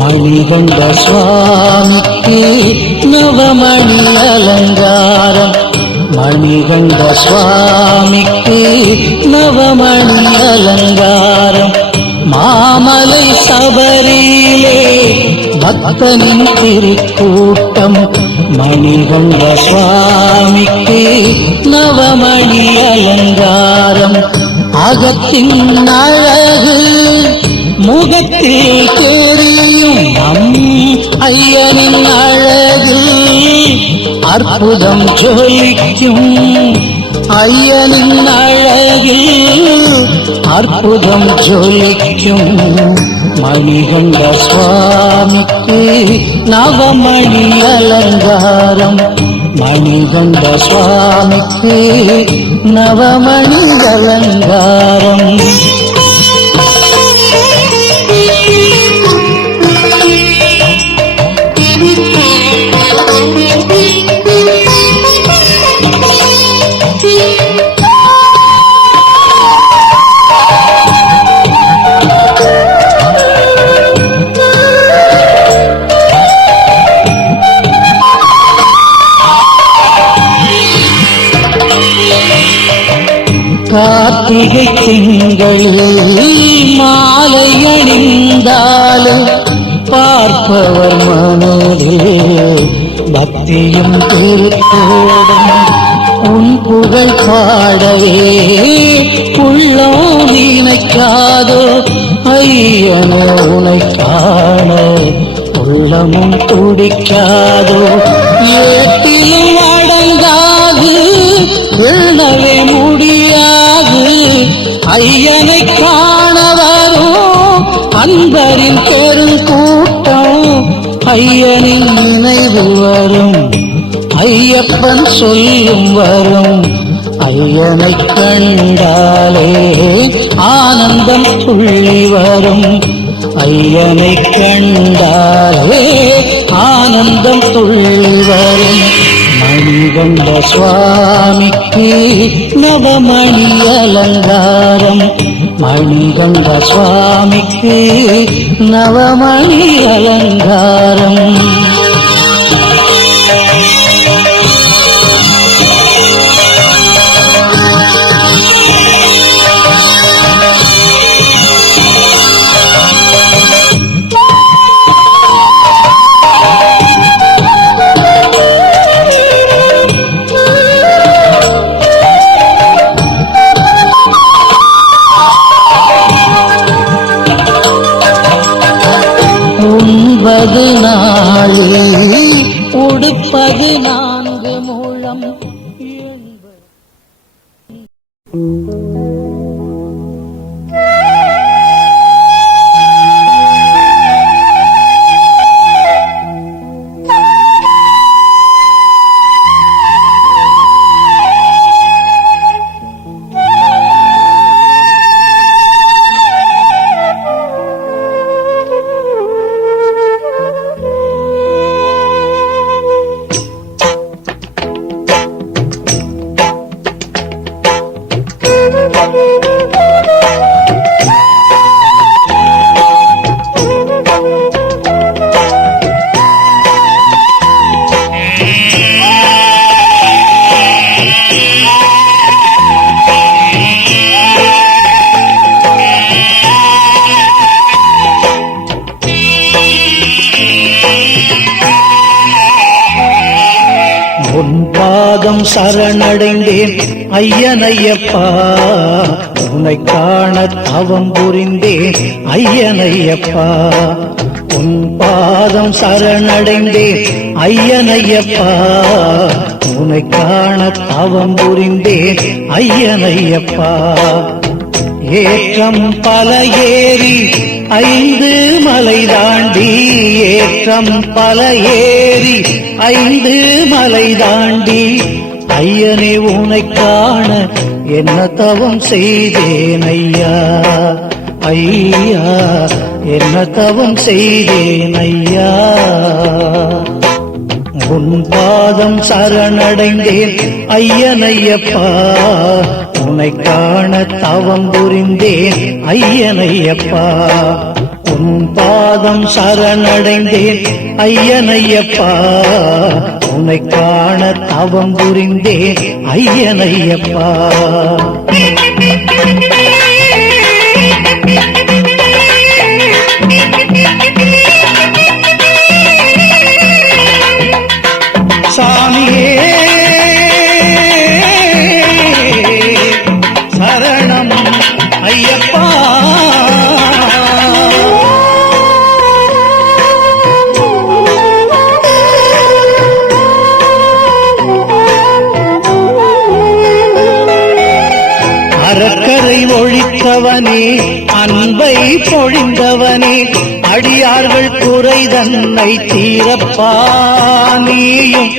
மணிகண்ட சுவாமிக்கு நவமணி அலங்காரம். மணிகண்ட சுவாமிக்கு நவமணி அலங்காரம். மாமலை சபரியிலே பக்தனின் திருக்கூட்டம். மணிகண்ட சுவாமிக்கு நவமணி அலங்காரம். அகத்தின் அழகு முகத்தில் தெரியும் நம் ஐயனின் அழகு அற்புதம் ஜொலிக்கும். ஐயனின் அழகில் அற்புதம் ஜொலிக்கும். மணிகண்ட சுவாமிக்கு நவமணி அலங்காரம். மணிகண்ட சுவாமிக்கு நவமணி அலங்காரம். கார்த்திகை திங்களில் மாலை அணிந்தாலும் பார்ப்பவர் மனதில் பக்தியும் திருக்கூடும். உன் புகழ் பாடவே உள்ளம் நினைக்காதோ ஐயன உனை காண உள்ளமும் துடிக்காதோ. ஏட்டிலும் அடங்காது எண்ணவே முடியாது ஐயனை காண வரும் அன்பரின் பெருங்கூட்டம். ஐயனின் நினைவு வரும் ஐயப்பன் சொல்லும் வரும். ஐயனை கண்டாலே ஆனந்தம் துள்ளி வரும். ஐயனை கண்டாலே ஆனந்தம் துள்ளி வரும். மணிகண்ட சுவாமிக்கு நவமணி அலங்காரம். மணிகண்ட சுவாமிக்கு நவமணி அலங்காரம். உண்பது நாளே உடுப்பது 4 முழம். பாதம் சரணடைந்தேன் ஐயனையப்பா, உன்னை காண தவம் புரிந்தேன் ஐயனையப்பா. உன் பாதம் சரணடைந்தேன் ஐயனையப்பா, உன்னை காண தவம் புரிந்தேன் ஐயனையப்பா. ஏற்றம் பல ஏறி 5 மலை தாண்டி, ஏற்றம் பல ஏறி 5 மலை தாண்டி, ஐயனே உன்னை காண என்ன தவம் செய்தேன் ஐயா, ஐயா என்ன தவம் செய்தேன் ஐயா. உன் பாதம் சரணடைந்தேன் ஐயனையப்பா, உன்னை காண தவம் புரிந்தேன் ஐயனையப்பா. உன் பாதம் சரணடைந்தேன் ஐயனையப்பா, உன்னை காண தவம் புரிந்தேன் ஐயனையப்பா. சாமியே சரணம் ஐயப்பா, அறக்கரை ஒழித்தவனே அன்பை பொழிந்தவனே, அடியார்கள் குறை தன்னை தீரப்பா, நீயும்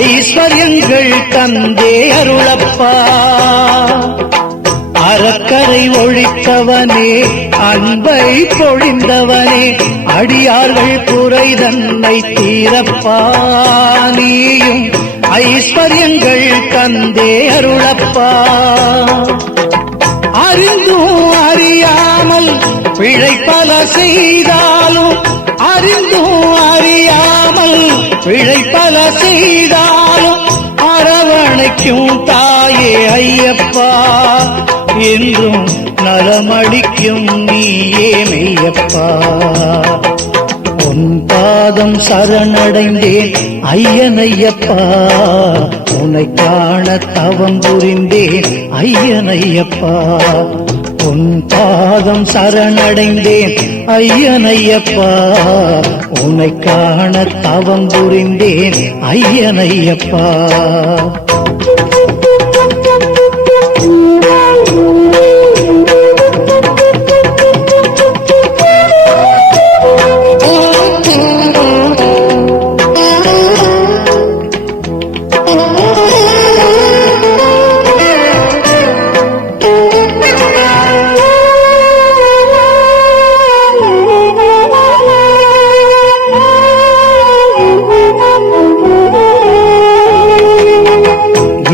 ஐஸ்வர்யங்கள் தந்தே அருளப்பா. அறக்கரை ஒழித்தவனே அன்பை பொழிந்தவனே, அடியார்கள் குறை தன்னை தீரப்பா, நீயும் ஐஸ்வர்யங்கள் தந்தே அருளப்பா. அறிந்தும் அறியாமல் பிழை பல செய்தாலும், அறிந்தும் அறியாமல் பிழை பல செய்தாலும், அரவணைக்கும் தாயே ஐயப்பா, என்றும் நலமளிக்கும் நீயே மெய்யப்பா. உன் பாதம் சரணடைந்தேன் ஐயனையப்பா, உன்னை காண தவம் புரிந்தேன் ஐயனையப்பா. உன் பாதம் சரணடைந்தேன் ஐயனையப்பா, உன்னை காண தவம் புரிந்தேன் ஐயனையப்பா.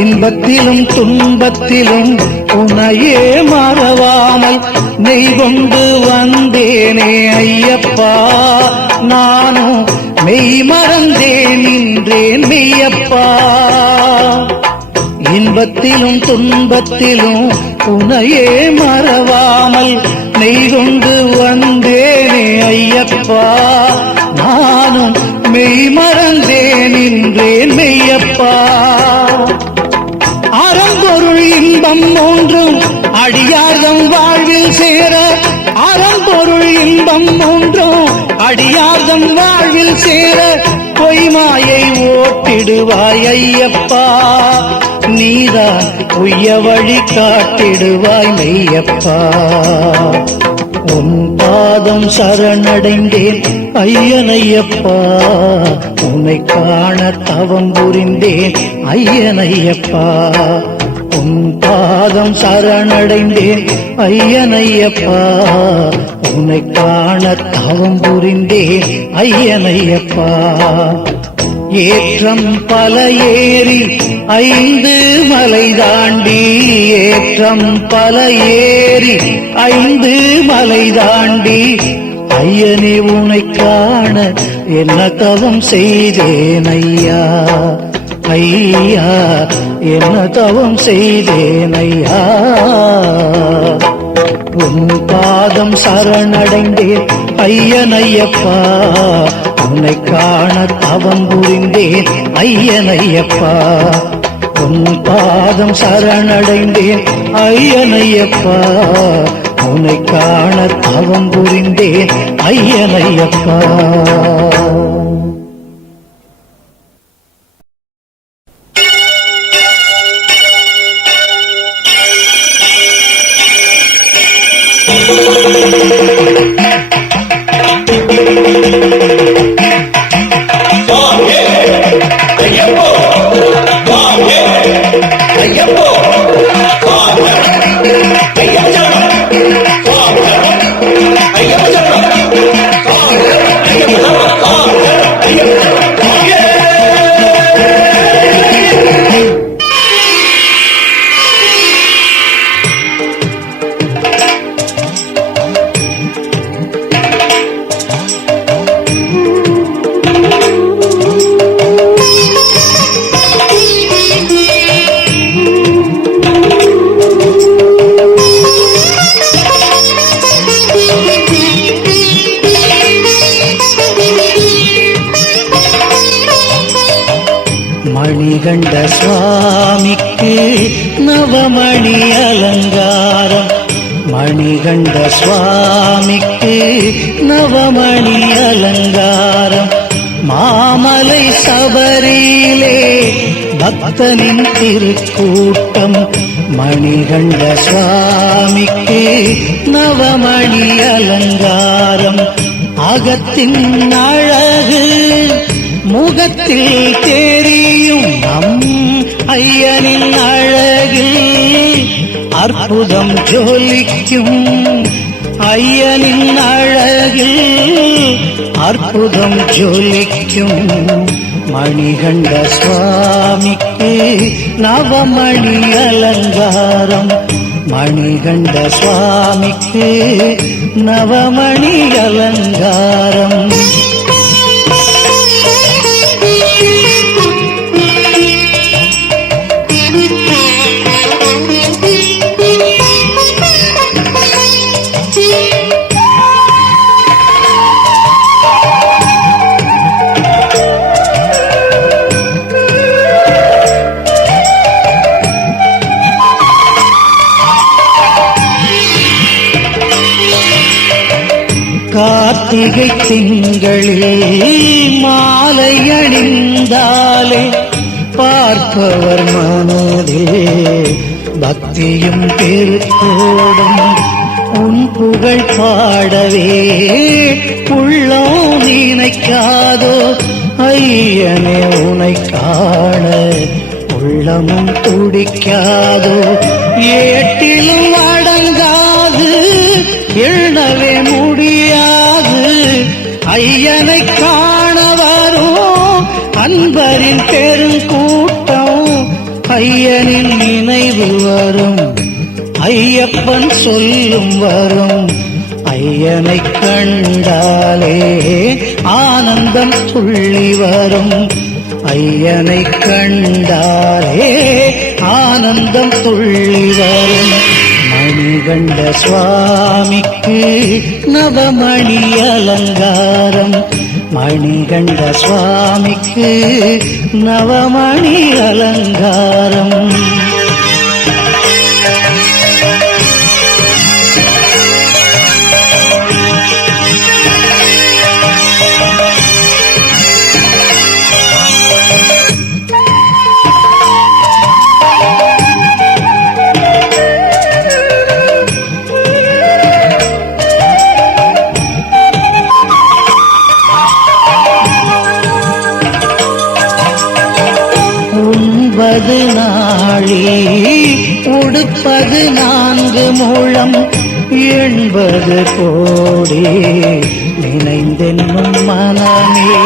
இன்பத்திலும் துன்பத்திலும் உன்னையே மறவாமல் நெய் கொண்டு வந்தேனே ஐயப்பா, நானும் மெய் மறந்தேன் நின்றேன் மெய்யப்பா. இன்பத்திலும் துன்பத்திலும் உன்னையே மறவாமல் நெய் கொண்டு வந்தேனே ஐயப்பா, நானும் மெய் மறந்தேன் நின்றேன் மெய்யப்பா. அறம்பொருள் இன்பம் ஒன்றும் அடியார்தம் வாழ்வில் சேர, அறம்பொருள் இன்பம் ஒன்றும் அடியார்தம் வாழ்வில் சேர, பொய்மாயை ஓட்டிடுவாய் ஐயப்பா, நீதான் உய்ய வழி காட்டிடுவாய் மெய்யப்பா. உன் பாதம் சரணடைந்தேன் ஐயனையப்பா, உன்னை காண தவம் புரிந்தேன் ஐயனையப்பா. உன் பாதம் சரணடைந்தேன் ஐயனையப்பா, உன்னை காண தவம் புரிந்தேன் ஐயனையப்பா. ஏற்றம் பல ஏறி 5 மலை தாண்டி, ஏற்றம் பல ஏறி 5 மலை தாண்டி, ஐயனே உன்னை காண என்ன தவம் செய்தேன் ஐயா, ஐயா என்ன தவம் செய்தேன் ஐயா. உன் பாதம் சரணடைந்தேன் ஐயனையப்பா, உன்னை காண தவம் புரிந்தேன் ஐயனையப்பா, உன் பாதம் சரணடைந்தேன் ஐயனையப்பா, உன்னை காண தவம் புரிந்தேன் ஐயனையப்பா. மணிகண்ட சுவாமிக்கு நவமணி அலங்காரம், மணிகண்ட சுவாமிக்கு நவமணி அலங்காரம், மாமலை சபரியிலே பக்தனின் திருக்கூட்டம், மணிகண்ட சுவாமிக்கு நவமணி அலங்காரம், அகத்தின் அழகு முகத்தில் தெரியும் நம் ஐயனின் அழகில் அற்புதம் ஜொலிக்கும், ஐயனின் அழகில் அற்புதம் ஜொலிக்கும், மணிகண்ட சுவாமிக்கு நவமணி அலங்காரம், மணிகண்ட சுவாமிக்கு நவமணி அலங்காரம். கார்த்திகை திங்களில் மாலை அணிந்தாலே பார்ப்பவர் மனதிலே பக்தியும் பெருக்கோடும், உன் புகழ் பாடவே உள்ளம் நினைக்காதோ ஐயனே, உனை காண உள்ளமும் துடிக்காதோ, ஏட்டிலும் அடங்காது எழவே முடியாது ஐயனை காண வரும் அன்பரின் பெருங்கூட்டம், ஐயனின் நினைவு வரும் ஐயப்பன் சொல்லும் வரும், ஐயனை கண்டாலே ஆனந்தம் துள்ளி வரும், ஐயனை கண்டாலே ஆனந்தம் துள்ளி வரும், மணிகண்ட சுவாமிக்கு நவமணி அலங்காரம், மணிகண்ட சுவாமிக்கு நவமணி அலங்காரம். உண்பது நாழி உடுப்பது 4 முழம், எண்பது கோடி நினைந்தென்னும் மனமே,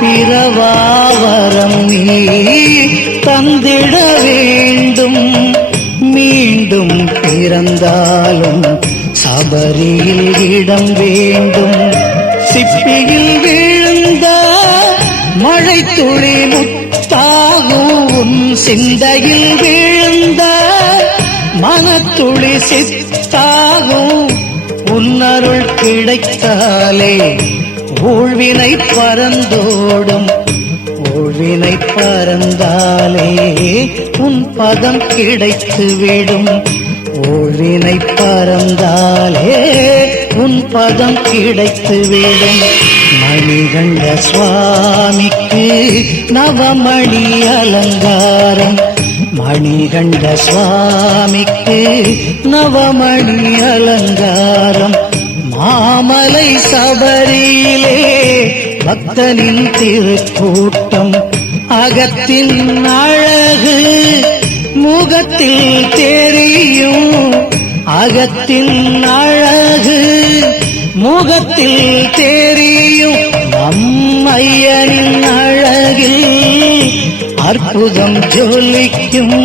பிறவாவரம் நீ தந்திட வேண்டும், மீண்டும் பிறந்தாலும் சபரியில் இடம் வேண்டும், சிப்பியில் விழுந்த மழை துளி முத்தாகும், உன் சிந்தையில் விழுந்த மனத்துளி சித்தாகும், உன்னருள் கிடைத்தாலே ஊழ்வினை பறந்தோடும் ஊழ்வினை பறந்தாலே உன் பதம் கிடைத்துவிடும் ஊழ்வினை பறந்தாலே உன் பதம் கிடைத்துவிடும் மணிகண்ட சுவாமிக்கு நவமணி அலங்காரம் மணிகண்ட சுவாமிக்கு நவமணி அலங்காரம் மாமலை சபரியிலே பக்தனின் திருக்கூட்டம் அகத்தின் அழகு முகத்தில் தெரியும் அகத்தின் அழகு முகத்தில் தெரியும் நம் ஐயனின் அழகில் அற்புதம் ஜொலிக்கும்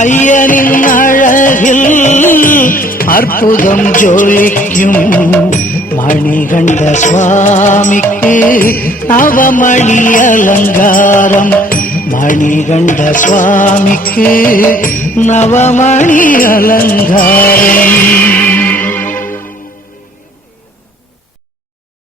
ஐயனின் அழகில் அற்புதம் ஜொலிக்கும் மணிகண்ட சுவாமிக்கு நவமணி அலங்காரம் மணிகண்ட சுவாமிக்கு நவமணி அலங்காரம்